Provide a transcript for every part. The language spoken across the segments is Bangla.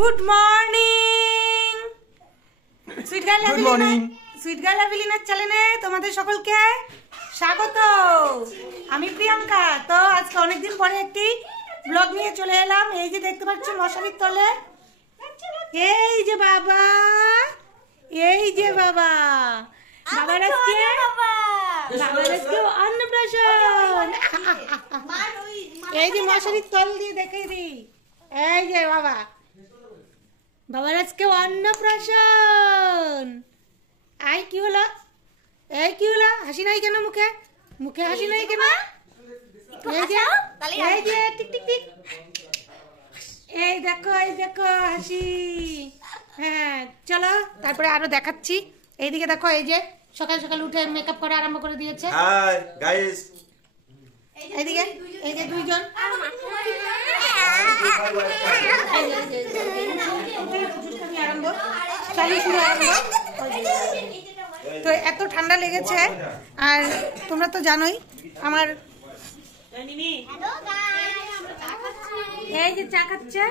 গুড মর্নিং সুইট গার্ল অ্যাভিলিনার চ্যানেলে তোমাদের সকলকে স্বাগত। আমি প্রিয়াঙ্কা। তো আজকে অনেকদিন পরে একটি ব্লগ নিয়ে চলে এলাম। এই যে দেখতে পাচ্ছ মশারির তলে এই যে বাবা, এই যে বাবা, বাবার আজকে অন্নপ্রাশন। এই যে মশারির তল দিয়ে দেখে দিই, এই যে বাবা, বাবার আজকে অন্নপ্রাশন। আই কি হলো, এই কি হলো, হাসি নাই কেন মুখে, মুখে হাসি নাই কেন? এই যে এই যে টিক টিক টিক, এই দেখো, এই দেখো হাসি। হ্যাঁ চলো তারপরে আরো দেখাচ্ছি। এইদিকে দেখো, এই যে সকাল সকাল উঠে মেকআপ করা আরম্ভ করে দিয়েছে। হাই গাইস, এইদিকে এই যে দুইজন, তো এত ঠান্ডা লেগেছে। আর তোমরা তো জানোই আমার এই যে চা খাচ্ছে,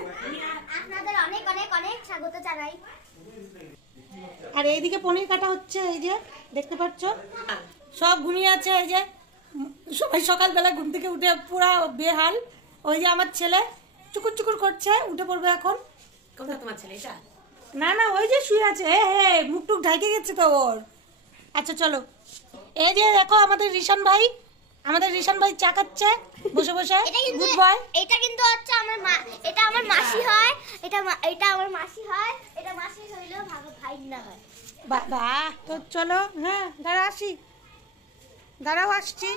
আপনাদের অনেক অনেক অনেক স্বাগত জানাই। আর এইদিকে পনির কাটা হচ্ছে, এই যে দেখতে পাচ্ছ সব ঘুমিয়ে আছে। এই যে সবাই সকালবেলা ঘুম থেকে উঠে পুরা বেহাল। ওই যে আমার ছেলে চুকুর চুকুর করছে, উঠে পড়বে এখন। কোনটা তোমার ছেলে? এটা না না, ওই যে শুয়ে আছে, মুখ টুক ঢাকে গেছে তো ওর। আচ্ছা চলো, এই যে দেখো আমাদের রিশান ভাই, আমাদের রিশান ভাই চা খাচ্ছে বসে বসে। Good boy. এটা কিন্তু হচ্ছে আমার মা, এটা আমার মাসি হয়, এটা আমার মাসি হয়, এটা মাসি হইলেও ভাই না হয়। বাবা তো চলো, হ্যাঁ দাঁড়া আসি, দাঁড়াও আসছি।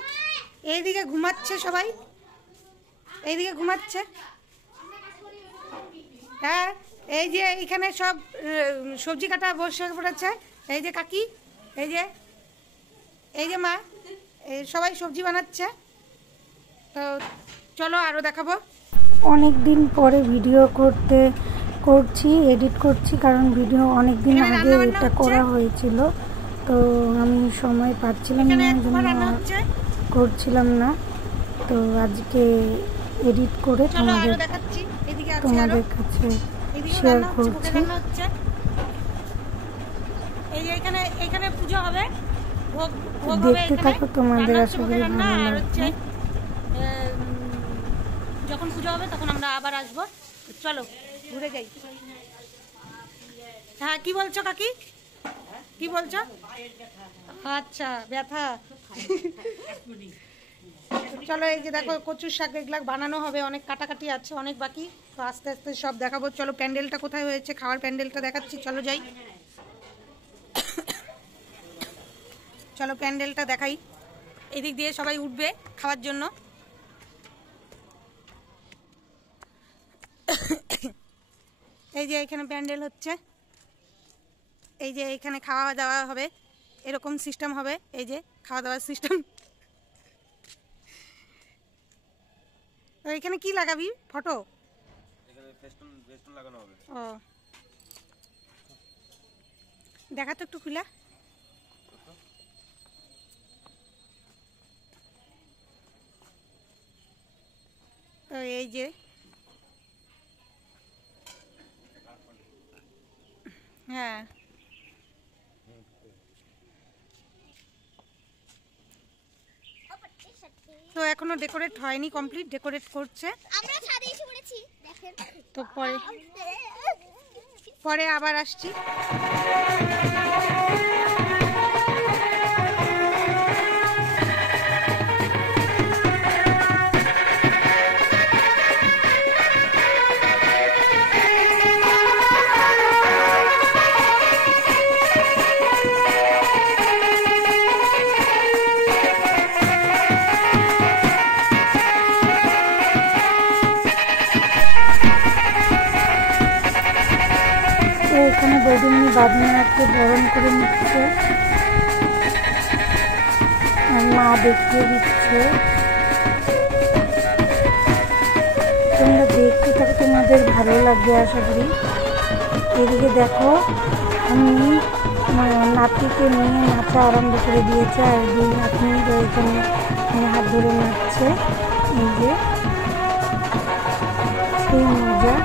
এইদিকে ঘুমাচ্ছে সবাই, এইদিকে ঘুমাচ্ছে। হ্যাঁ এই যে এখানে সব সবজি কাটা বসে পড়েছে। এই যে কাকি, এই যে মা, এই সবাই সবজি বানাচ্ছে। তো চলো আরো দেখাবো। অনেক দিন পরে ভিডিও করছি, এডিট করছি, কারণ ভিডিও অনেক দিন আগে এটা করা হয়েছিল, তো আমি সময় পাচ্ছিলাম না, জন্য করছিলাম না। তো আজকে এডিট করে তোমাদের কাছে শেয়ার করছি। এই যে এখানে পূজা হবে, দেখতে থাকো, তোমাদের আশা করি ভালো লাগবে। যখন পুজো হবে তখন আমরা আবার আসবো। চলো ঘুরে যাই। হ্যাঁ কি বলছো কাকি, কি বলছো? আচ্ছা ব্যথা। চলো এই যে দেখো কচুর শাক, এগুলা বানানো হবে, অনেক কাটাকাটি আছে, অনেক বাকি। তো আস্তে আস্তে সব দেখাবো। চলো প্যান্ডেলটা কোথায় হয়েছে, খাওয়ার প্যান্ডেলটা দেখাচ্ছি, চলো যাই। চলো প্যান্ডেলটা দেখাই। এদিক দিয়ে সবাই উঠবে খাওয়ার জন্য। এই যে এখানে প্যান্ডেল হচ্ছে, এই যে এখানে খাওয়া দাওয়া হবে, এরকম সিস্টেম হবে। এই যে খাওয়া দাওয়ার সিস্টেম। তো এখানে কি লাগাবি, ফটো? এখানে ফেস্টুন লাগানো হবে। ও দেখা তো একটু খুলা। তো এই যে হ্যাঁ তো এখনো ডেকোরেট হয়নি, কমপ্লিট ডেকোরেট করছে। আমরা ছাদে এসে পড়েছি, দেখেন। তো পরে আবার আসছি। এখানে বৌদিমণি বাদনাকে বরণ করে নিচ্ছে, আর মা দেখিয়ে দিচ্ছে। তোমরা দেখতে থাকো, তোমাদের ভালো লাগবে আশা করি। এদিকে দেখো আমি নাতিকে নিয়ে নাচা আরম্ভ করে দিয়েছে, আর দুই নাতনি এখানে হাত ধরে নাচছে। এই যে সেই মজা।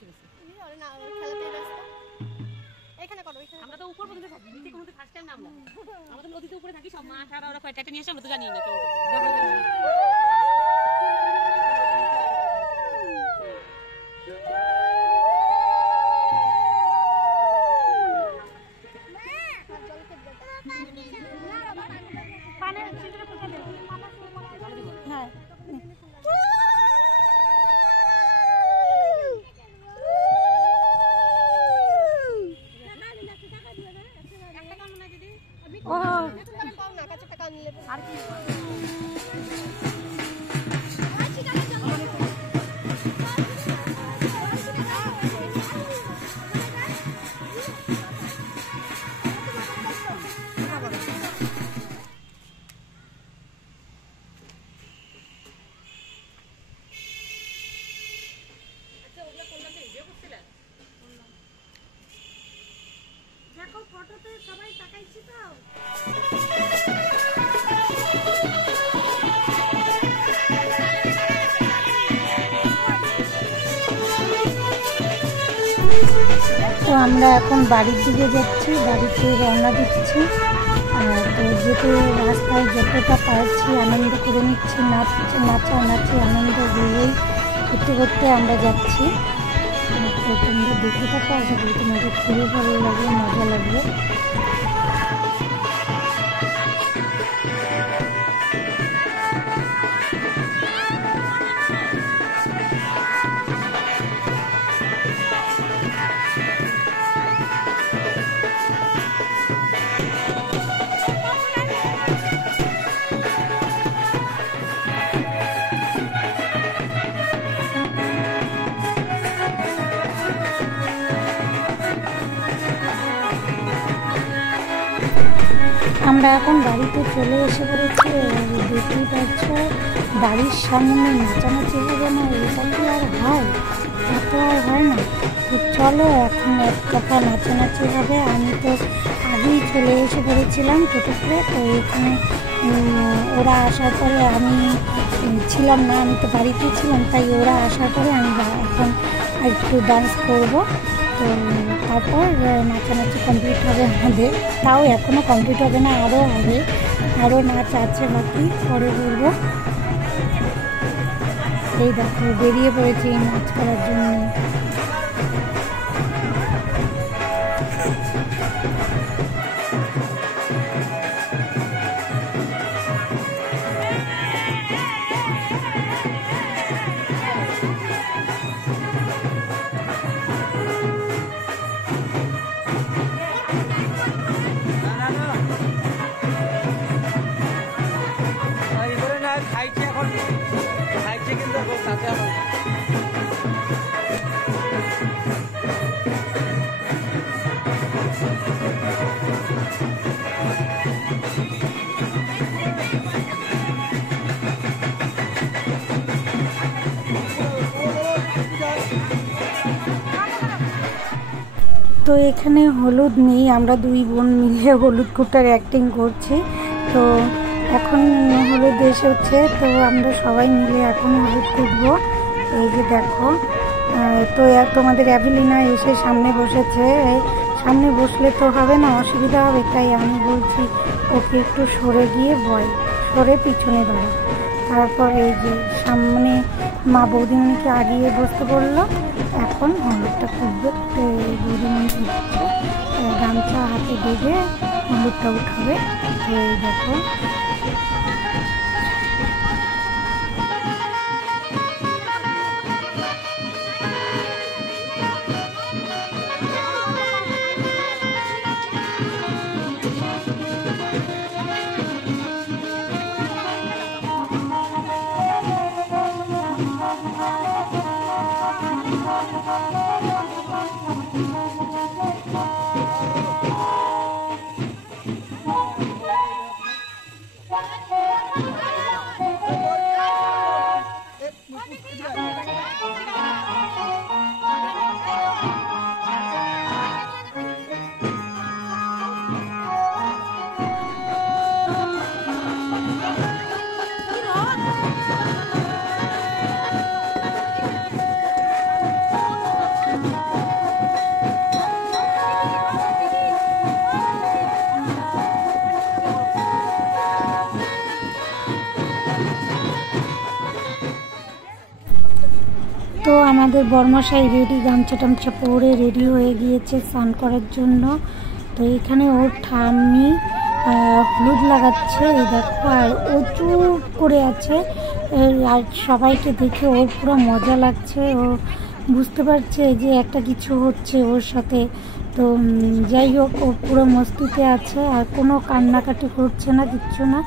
বসে গেছে। না খেলাতে ব্যস্ত এখানে করো এখানে আমরা তো উপর পর্যন্ত থাকি, নিচে কোনো ফার্স্ট টাইম নামলাম। আমরা তো নদীতে উপরে থাকি, সব মাছ আর ওরা কয়টা নিয়ে আসে আমরা তো জানি না কেমন। হ্যাঁ ও আর কি দেখো ফটোতে সবাই তাকাইছি তো। তো আমরা এখন বাড়ির দিকে যাচ্ছি, বাড়িতে রওনা দিচ্ছি। তো যেতে রাস্তায় যতটা পারছি আনন্দ করে নিচ্ছি, নাচানাচি আনন্দ হয়েই করতে করতে আমরা যাচ্ছি। তো তোমরা দেখে থাকো, আশা করি তোমাদের খুবই ভালো লাগবে, মজা লাগবে। আমরা এখন বাড়িতে চলে এসে পড়েছি। দেখতেই পাচ্ছ বাড়ির সামনে নাচানাচি হবে না, এটা কি আর হয়? এত আর হয় না। তো চলো এখন এক কথা নাচানাচি হবে। আমি তো আগেই চলে এসে পড়েছিলাম টোটো করে। তো এখানে ওরা আসার পরে আমি ছিলাম না, আমি তো বাড়িতেই ছিলাম, তাই ওরা আসার পরে আমি এখন একটু ডান্স করবো। তো তারপর নাচানাচি কমপ্লিট হবে আমাদের। তাও এখনও কমপ্লিট হবে না, আরও হবে, আরও নাচ আছে বাকি, পরে বলবো। এই দেখো বেরিয়ে পড়েছে এই নাচ করার জন্য। খাইছে এখন, খাইছে কিন্তু এখন তাতে এখন তো এখানে হলুদ নেই, আমরা দুই বোন মিলে হলুদ কুটার অ্যাক্টিং করছি। তো এখন হলুদ এসেছে, তো আমরা সবাই মিলে এখন হলুদ কুটবো। এই যে দেখো, তো তোমাদের অ্যাভেলিনা এসে সামনে বসেছে। সামনে বসলে তো হবে না, অসুবিধা হবে, তাই আমি বলছি ওকে একটু সরে গিয়ে সরে পিছনে দাঁড়া। তারপর এই যে সামনে মা বৌদিমণিকে আগিয়ে বসতে বললো। এখন হলুদটা কুটবে। বৌদিমণি গামছা হাতে বেঁধে হলুদটা উঠাবে। এই দেখো আমাদের বরমশাই রেডি, গামছা টামছা পরে রেডি হয়ে গিয়েছে স্নান করার জন্য। তো এখানে ওর ঠাম্মি হলুদ লাগাচ্ছে, এই দেখো, আর ও চুপ করে আছে। আর সবাইকে দেখে ওর পুরো মজা লাগছে, ও বুঝতে পারছে যে একটা কিছু হচ্ছে ওর সাথে। তো যাই হোক, ও পুরো মস্তিতে আছে, আর কোনো কান্নাকাটি করছে না, কিচ্ছু না,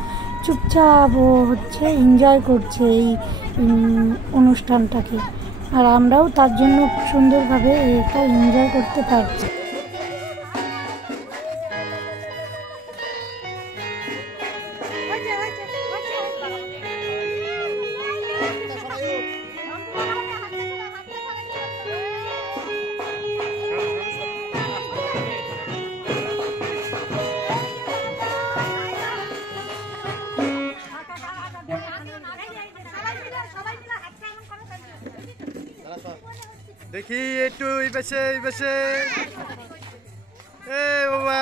চুপচাপ ও হচ্ছে এনজয় করছে এই অনুষ্ঠানটাকে। আর আমরাও তার জন্য সুন্দরভাবে এটা এনজয় করতে পারছি। দেখি একটু এই পাশে এই পাশে। এ বাবা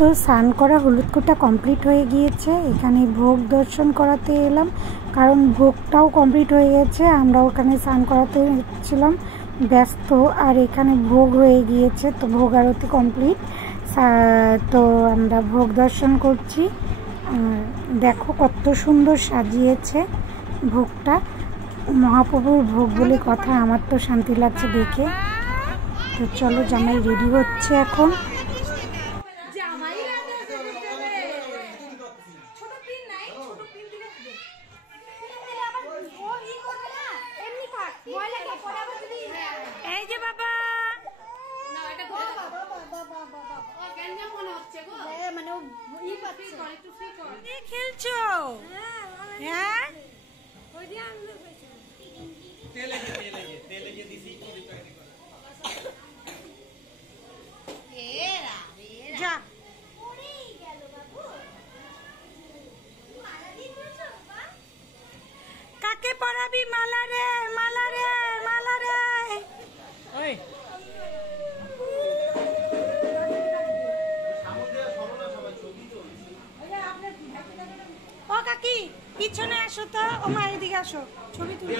তো স্নান করা হলুদ কোটা কমপ্লিট হয়ে গিয়েছে। এখানে ভোগ দর্শন করাতে এলাম, কারণ ভোগটাও কমপ্লিট হয়ে গেছে। আমরা ওখানে স্নান করাতে ছিলাম ব্যস্ত, আর এখানে ভোগ হয়ে গিয়েছে, তো ভোগ আরতি কমপ্লিট। তো আমরা ভোগ দর্শন করছি। দেখো কত সুন্দর সাজিয়েছে ভোগটা, মহাপ্রভুর ভোগ বলে কথা। আমার তো শান্তি লাগছে দেখে। তো চলো, জামাই রেডি হচ্ছে এখন। এই যে বাবা, খেলছো? হ্যাঁ, যা কাকে পরাবি? মালা রে, মালা রে, মালা রে। ও কাকি, পিছনে আসো তো। ও মা, এদিকে আসো, ছবি তুলি।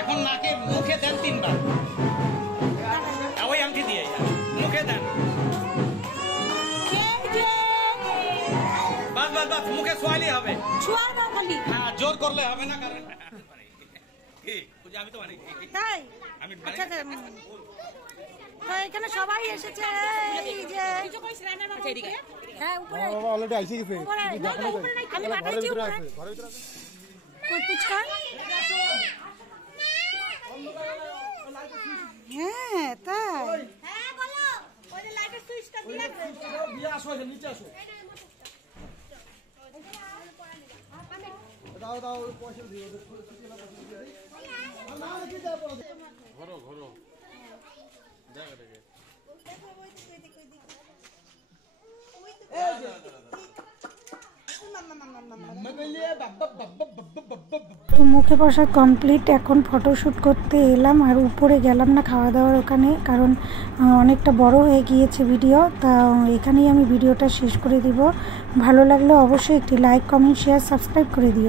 এখন নাকে মুখে দেন 3 বার, ওই আংটি দিয়ে মুখে দেন। বাস বাস বাস, মুখে ছোয়ালি হবে, ছোঁয়া দাও খালি। হ্যাঁ, জোর করলে হবে না, কারণ আমি তো মানে তাই। আচ্ছা, তো এখানে সবাই এসেছে। এই যে হ্যাঁ, উপরে অলরেডি আইসি গেছে। আমি পাঠাইছি উপরে। কই পুচকা? হ্যাঁ, তাই। হ্যাঁ, বলো। ওই যে লাইটের সুইচটা দিয়ে আসো, নিচে আসো। দাও দাও, পয়সা দিও। ঘরো ঘরো, দেখে দেখে। তো মুখে প্রসাদ কমপ্লিট, এখন ফটোশ্যুট করতে এলাম। আর উপরে গেলাম না খাওয়া দাওয়ার ওখানে, কারণ অনেকটা বড় হয়ে গিয়েছে ভিডিও। তা এখানেই আমি ভিডিওটা শেষ করে দিব। ভালো লাগলে অবশ্যই একটি লাইক, কমেন্ট, শেয়ার, সাবস্ক্রাইব করে দিও।